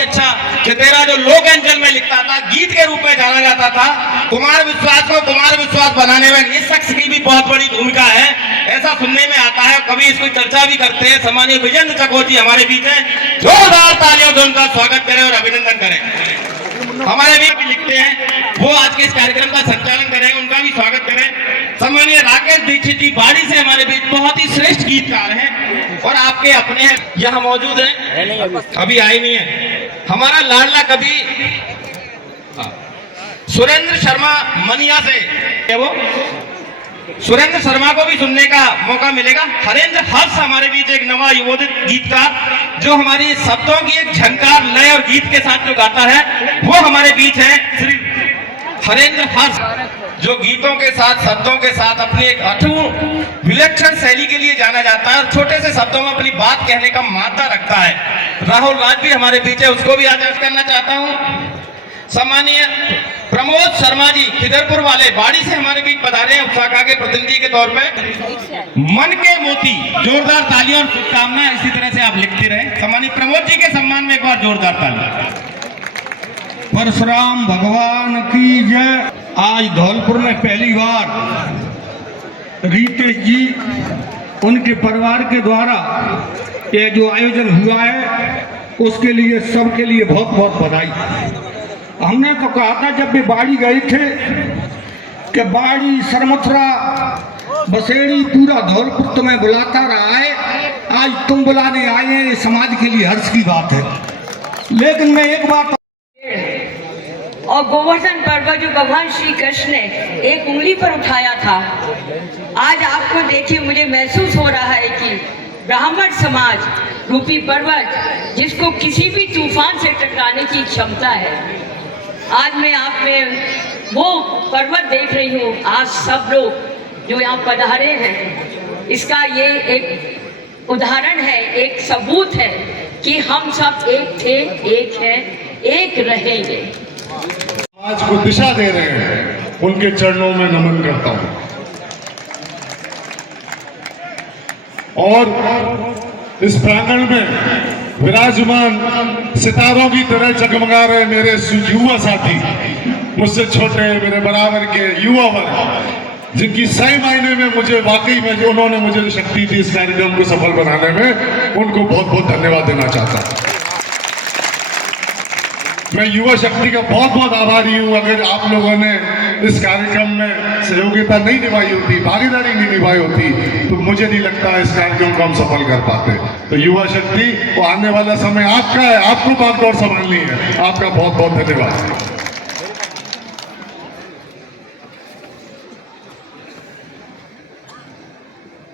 अच्छा कि तेरा जो लोक अंचल में लिखता था, गीत के रूप में जाना जाता था, कुमार विश्वास को कुमार विश्वास बनाने में इस शख्स की भी बहुत बड़ी भूमिका है, ऐसा सुनने में आता है। कभी इसकी चर्चा भी करते हैं। सम्मानीय विजेंद्र चकोर जी हमारे बीच हैं, जोरदार तालियों से उनका स्वागत करें और अभिनंदन करें। हमारे भी लिखते हैं, वो आज के इस कार्यक्रम का संचालन करें, उनका भी स्वागत करें। सम्मानीय राकेश दीक्षित जी बाड़ी से हमारे बीच बहुत ही श्रेष्ठ गीतकार हैं और आपके अपने हैं, यहाँ मौजूद हैं, अभी आए नहीं है। हमारा लाडला कवि सुरेंद्र शर्मा मनिया से, वो सुरेंद्र शर्मा को भी सुनने का मौका मिलेगा। हरेंद्र हर्ष हमारे बीच एक नवा युवोदित गीतकार जो हमारी शब्दों की एक झंकार लय और गीत के साथ जो गाता है, वो हमारे बीच है श्री हरेंद्र हर्ष, जो गीतों के साथ शब्दों के साथ अपनी एक अटूट विलक्षण शैली के लिए जाना जाता है और छोटे से शब्दों में अपनी बात कहने का मादा रखता है। राहुल राज भी हमारे बीच है, उसको भी आज करना चाहता हूँ। सम्मानीय प्रमोद शर्मा जी खिदरपुर वाले बाड़ी से हमारे बीच पधारे हैं उपशाखा के प्रतिनिधि के तौर पे। मन के मोती, जोरदार तालियां और शुभकामनाएं इसी तरह से आप लिखते रहे। सम्मानीय प्रमोद जी के सम्मान में एक बार जोरदार तालियां। परशुराम भगवान की जय। आज धौलपुर में पहली बार रितेश जी उनके परिवार के द्वारा ये जो आयोजन हुआ है उसके लिए सबके लिए बहुत बहुत बधाई। हमने तो कहा था जब भी बाड़ी गए थे कि बाड़ी सरमथुरा बसेड़ी पूरा धौलपुर तुम्हें बुलाता रहा है, आज तुम बुलाने आए हैं, ये समाज के लिए हर्ष की बात है। लेकिन मैं एक बात, और गोवर्धन पर्व जो भगवान श्री कृष्ण ने एक उंगली पर उठाया था, आज आपको देखिए मुझे महसूस हो रहा है कि ब्राह्मण समाज रूपी पर्वत जिसको किसी भी तूफान से टकराने की क्षमता है, आज मैं आप में वो पर्वत देख रही हूँ। आज सब लोग जो यहाँ पधारे हैं, इसका ये एक उदाहरण है, एक सबूत है कि हम सब एक थे, एक हैं, एक रहेंगे। आज को दिशा दे रहे हैं, उनके चरणों में नमन करता हूं। और इस प्रांगण में विराजमान सितारों की तरह जगमगा रहे मेरे युवा साथी, मुझसे छोटे मेरे बराबर के युवा वर्ग, जिनकी सही मायने में मुझे वाकई में जो उन्होंने मुझे जो शक्ति दी इस कार्यक्रम को सफल बनाने में, उनको बहुत बहुत धन्यवाद देना चाहता हूं। मैं युवा शक्ति का बहुत बहुत आभारी हूँ। अगर आप लोगों ने इस कार्यक्रम में सहयोगिता नहीं निभाई होती, भागीदारी नहीं निभाई होती, तो मुझे नहीं लगता इस कार्यक्रम को हम सफल कर पाते। तो युवा शक्ति वो आने वाला समय आपका है, आपको बागडोर संभालनी है। आपका बहुत बहुत धन्यवाद।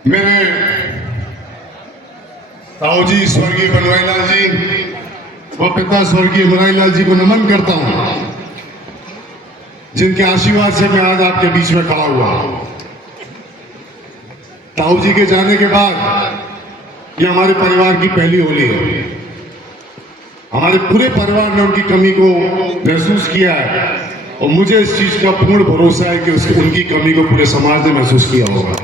मेरे ताऊ जी स्वर्गीय बनवारीलाल जी, वो पिता स्वर्गीय बनवारीलाल जी को नमन करता हूं, जिनके आशीर्वाद से मैं आज आपके बीच में खड़ा हुआ। ताऊ जी के जाने के बाद ये हमारे परिवार की पहली होली है। हमारे पूरे परिवार ने उनकी कमी को महसूस किया है और मुझे इस चीज का पूर्ण भरोसा है कि उनकी कमी को पूरे समाज ने महसूस किया होगा।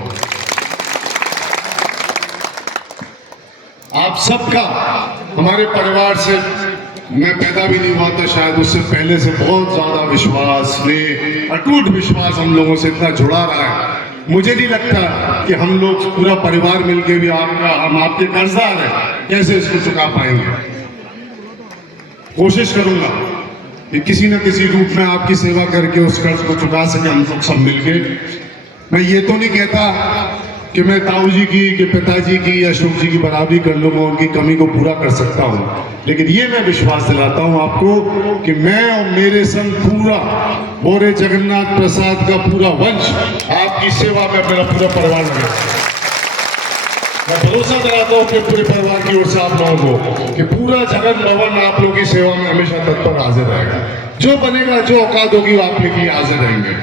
आप सबका हमारे परिवार से, मैं पैदा भी नहीं हुआ था शायद, उससे पहले से बहुत ज्यादा विश्वास, स्नेह, अटूट विश्वास हम लोगों से इतना जुड़ा रहा है। मुझे नहीं लगता कि हम लोग पूरा परिवार मिलके भी हम आपके कर्जदार हैं, कैसे इसको चुका पाएंगे। कोशिश करूंगा कि किसी न किसी रूप में आपकी सेवा करके उस कर्ज को चुका सके हम लोग सब मिलके। मैं ये तो नहीं कहता कि मैं ताऊ जी की, कि पिताजी की या अशोक जी की बराबरी कर लूंगा, उनकी कमी को पूरा कर सकता हूं, लेकिन ये मैं विश्वास दिलाता हूं आपको कि मैं और मेरे संग पूरा मोरे जगन्नाथ प्रसाद का पूरा वंश आपकी सेवा में मेरा पूरा परिवार लगे। मैं भरोसा दिलाता हूं कि पूरे परिवार की ओर से आप लोगों को कि पूरा जगन भवन आप लोगों की सेवा में हमेशा तत्पर हाजिर रहेगा। जो बनेगा, जो औकात होगी, वो आपके लिए हाजिर रहेंगे।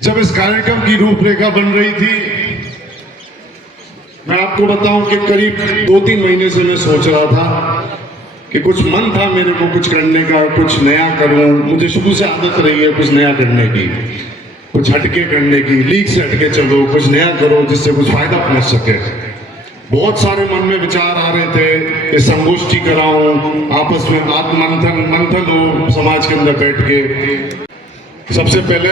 जब इस कार्यक्रम की रूपरेखा बन रही थी, मैं आपको बताऊं कि करीब 2-3 महीने से मैं सोच रहा था कि कुछ मन था मेरे को कुछ करने का, कुछ नया करूं। मुझे शुरू से आदत रही है कुछ नया करने की, कुछ हटके करने की, लीक से हटके चलो, कुछ नया करो जिससे कुछ फायदा पहुंच सके। बहुत सारे मन में विचार आ रहे थे कि संगोष्ठी कराऊं, आपस में मंथन हो समाज के अंदर बैठ के। सबसे पहले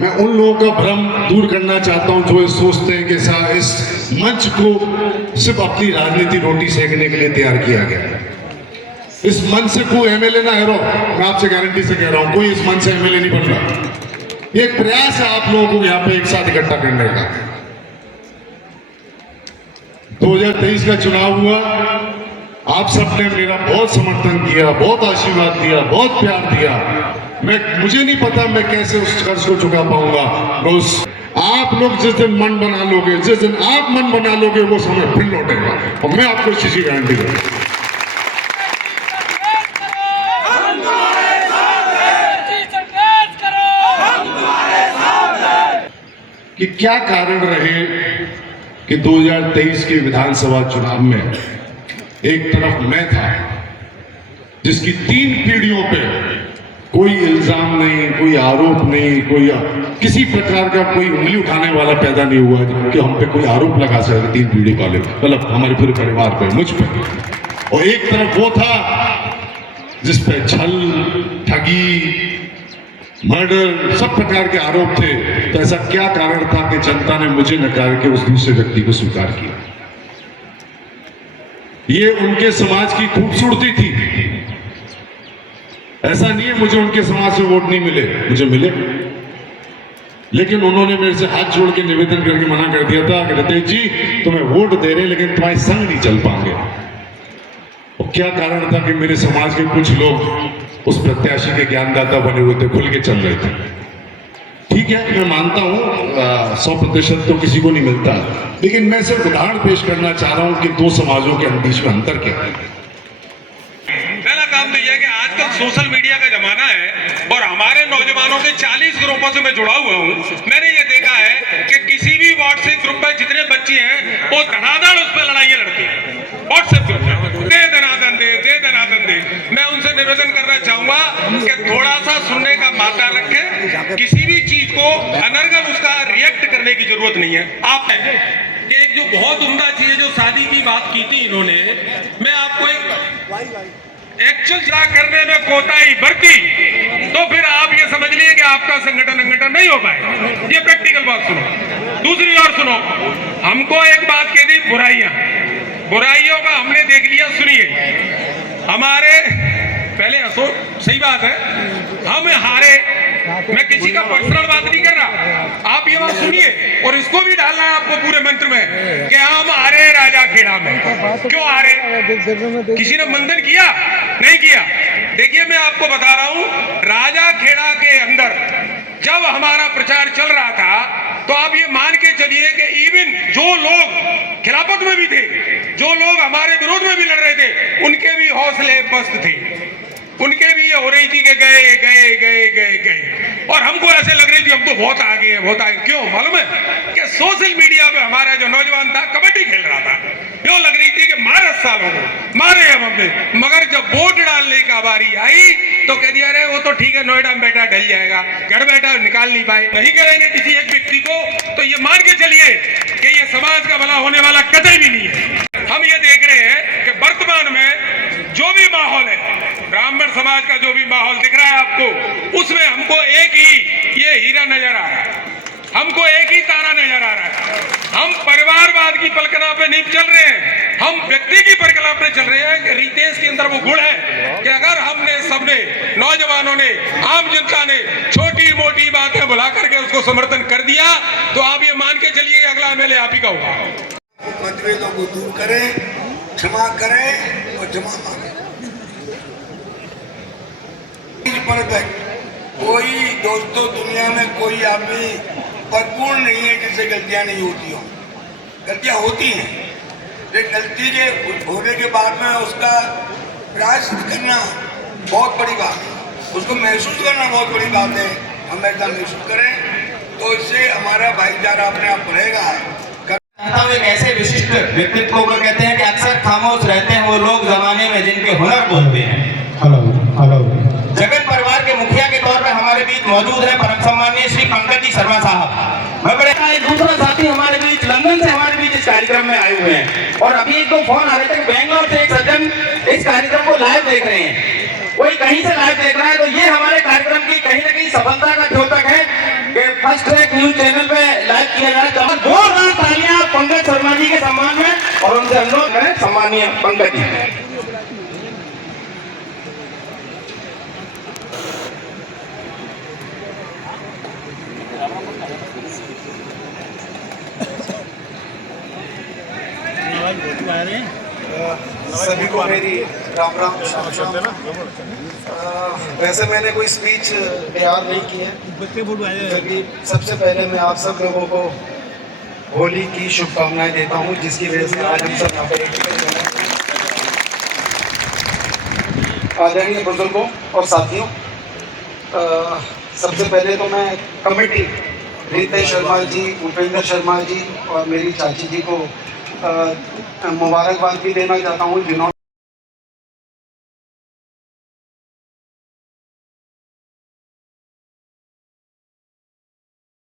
मैं उन लोगों का भ्रम दूर करना चाहता हूं जो ये सोचते हैं कि इस मंच को सिर्फ अपनी राजनीति रोटी सेकने के लिए तैयार किया गया। इस मंच से कोई एमएलए ना हेरो, मैं आपसे गारंटी से कह रहा हूं, कोई इस मंच से एमएलए नहीं बन रहा। ये एक प्रयास है आप लोगों को यहाँ पे एक साथ इकट्ठा करने का। 2023 का चुनाव हुआ, आप सबने मेरा बहुत समर्थन किया, बहुत आशीर्वाद दिया, बहुत प्यार दिया। मुझे नहीं पता मैं कैसे उस कर्ज को चुका पाऊंगा। आप लोग जिस दिन मन बना लोगे, जिस दिन आप मन बना लोगे, वो समय फिर लौटेगा, और मैं आपको इस चीज की गारंटी दूंगा। कि क्या कारण रहे कि 2023 के विधानसभा चुनाव में एक तरफ मैं था जिसकी 3 पीढ़ियों पे कोई इल्जाम नहीं, कोई आरोप नहीं, कोई किसी प्रकार का कोई उंगली उठाने वाला पैदा नहीं हुआ कि हम पे कोई आरोप लगा सके 3 पीढ़ी वाले, मतलब हमारे पूरे परिवार पे, मुझ पे। और एक तरफ वो था जिस पे छल, ठगी, मर्डर, सब प्रकार के आरोप थे। तो ऐसा क्या कारण था कि जनता ने मुझे नकार के उस दूसरे व्यक्ति को स्वीकार किया? ये उनके समाज की खूबसूरती थी। ऐसा नहीं है मुझे उनके समाज से वोट नहीं मिले, मुझे मिले, लेकिन उन्होंने मेरे से हाथ जोड़ के निवेदन करके मना कर दिया था कि रितेश जी तुम्हें वोट दे रहे लेकिन तुम्हारे संग नहीं चल पाएंगे। और क्या कारण था कि मेरे समाज के कुछ लोग उस प्रत्याशी के ज्ञानदाता बने हुए थे, खुल के चल रहे थे। ठीक है, मैं मानता हूं 100% तो किसी को नहीं मिलता, लेकिन मैं सिर्फ उदाहरण पेश करना चाह रहा हूं कि 2 समाजों के बीच में अंतर क्या है। पहला काम तो यह है कि आजकल सोशल मीडिया का जमाना है और हमारे नौजवानों के 40 ग्रुपों से मैं जुड़ा हुआ हूँ। मैंने ये देखा है कि किसी भी व्हाट्सएप ग्रुप में जितने बच्चे हैं वो धनाधन उस पर लड़ाइयाँ लड़ते हैं। व्हाट्सएप ग्रुप में दे दनादन दे, दे दनादन दे। मैं उनसे निवेदन करना चाहूंगा कि थोड़ा सा सुनने का माता रखें, किसी भी चीज को अनर्गल उसका रिएक्ट करने की जरूरत नहीं है। आप कि एक जो बहुत उम्दा चीज है, जो शादी की बात की थी इन्होंने, मैं आपको एक एक्चुअल करने में कोताही बरती तो फिर आप ये समझ लीजिए कि आपका संगठन नहीं हो पाए। ये प्रैक्टिकल बात सुनो। दूसरी ओर सुनो, हमको एक बात कह दी, बुराइयों का हमने देख लिया। सुनिए, हमारे पहले अशोक, सही बात है, हम हारे, मैं किसी का पर्सनल बात नहीं कर रहा, आप ये बात सुनिए और इसको भी डालना है आपको पूरे मंत्र में कि हम हारे राजा खेड़ा में। क्यों हारे? किसी ने मंथन किया? नहीं किया। देखिए, मैं आपको बता रहा हूं, राजा खेड़ा के अंदर जब हमारा प्रचार चल रहा था तो आप ये मान के चलिए कि इवन जो लोग खिलाफत में भी थे, जो लोग हमारे विरोध में भी लड़ रहे थे, उनके भी हौसले पस्त थे, उनके भी ये हो रही थी कि गए गए गए गए गए, और हमको ऐसे लग रही थी हम तो बहुत आगे हैं, बहुत आगे। क्यों मालूम है? कि सोशल मीडिया पे हमारा जो नौजवान था कबड्डी खेल रहा था, क्यों लग रही थी कि मारे सालों को मारे हम अपने, मगर जब वोट डालने का बारी आई तो कह दिया अरे वो तो ठीक है, नोएडा में बैठा ढल जाएगा, घर बैठा निकाल नहीं पाए। नहीं करेंगे किसी एक व्यक्ति को तो ये मान के चलिए कि ये समाज का भला होने वाला कतई भी नहीं है। हम ये देख रहे हैं कि वर्तमान में जो भी माहौल है, ब्राह्मण समाज का जो भी माहौल दिख रहा है आपको, उसमें हमको एक ही ये हीरा नजर आ रहा है, हमको एक ही तारा नजर आ रहा है। हम परिवारवाद की पलकना पे नहीं चल रहे हैं, हम व्यक्ति की पलकना पे चल रहे हैं कि रितेश के अंदर वो गुण है कि अगर हमने सबने, नौजवानों ने, आम जनता ने छोटी मोटी बातें बुला करके उसको समर्थन कर दिया तो आप ये मान के चलिए अगला एमएलए आप ही का होगा। मतभेदों को दूर करें, क्षमा करें और जमा मांगे। कोई दोस्तों दुनिया में कोई आदमी परिपूर्ण नहीं है जिससे गलतियां नहीं होती हों। गलतियां होती हैं, लेकिन गलती के होने के बाद में उसका प्रायश्चित करना बहुत बड़ी बात है, उसको महसूस करना बहुत बड़ी बात है। हम ऐसा महसूस करें तो इससे हमारा भाईचारा अपने आप बढ़ेगा। एक ऐसे विशिष्ट व्यक्तित्व को कहते हैं कि अक्सर खामोश रहते हैं वो लोग जमाने में जिनके हुनर बोलते हैं। जगत परिवार के मुखिया के तौर पर हमारे बीच मौजूद है परम सम्माननीय श्री पंकज जी शर्मा साहब। मैं बड़े एक दूसरा साथी हमारे बीच लंदन से हमारे बीच इस कार्यक्रम में आए हुए हैं। और अभी एक दो फोन आ रहे थे कि बेंगलोर से एक सज्जन इस कार्यक्रम को लाइव देख रहे हैं, कोई कहीं से लाइव देख रहा है, तो ये हमारे कार्यक्रम की कहीं ना कहीं सफलता का द्योतक है कि फर्स्ट ट्रैक न्यूज चैनल पे लाइव किया जा रहा है। जोरदार तालियां पंकज शर्मा जी के सम्मान में और उनसे अनुरोध करें, सम्मानीय पंकज जी। सभी को मेरी राम राम शाम शाम। वैसे मैंने कोई स्पीच तैयार नहीं की है, क्योंकि सबसे पहले मैं आप सब लोगों को होली की शुभकामनाएं देता हूं, जिसकी वजह से आज हम सब यहाँ पर एकत्रित हैं। आदरणीय बुजुर्गों और साथियों, सबसे पहले तो मैं कमेटी रितेश शर्मा जी, उपेंद्र शर्मा जी और मेरी चाची जी को मुबारकबाद भी देना चाहता हूँ, जिन्होंने